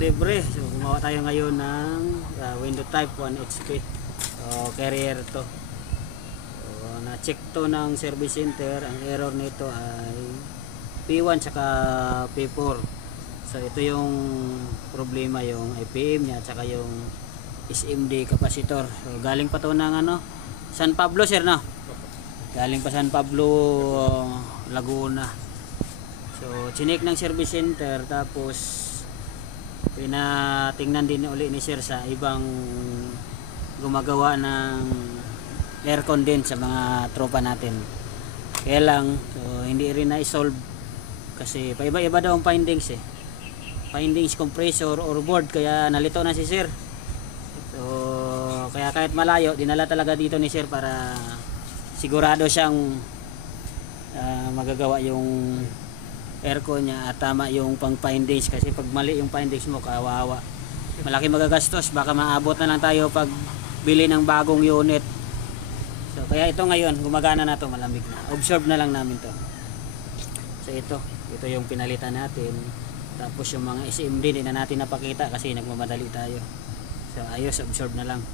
kalibre. So gumawa tayo ngayon ng window type 1 HP. So carrier to. So na-check to ng service center. Ang error nito ay P1 tsaka P4. So ito yung problema, yung IPM nya tsaka yung SMD capacitor. So galing pa to ng San Pablo, sir, no? Galing pa San Pablo, Laguna. So chinek ng service center, tapos pinatingnan din uli ni sir sa ibang gumagawa ng air condense sa mga tropa natin. Kaya lang, so hindi rin na-solve kasi paiba-iba daw ang findings findings compressor or board, kaya nalito na si sir. So kaya kahit malayo, dinala talaga dito ni sir para sigurado siyang magagawa yung aircon niya at tama yung pang findings, kasi pag mali yung findings mo, kawawa, malaki magagastos, baka maabot na lang tayo pag bili ng bagong unit. So kaya ito ngayon gumagana na to, malamig na, observe na lang namin to. So ito yung pinalitan natin, tapos yung mga SMD hindi na natin napakita kasi nagmamadali tayo. So ayos, observe na lang.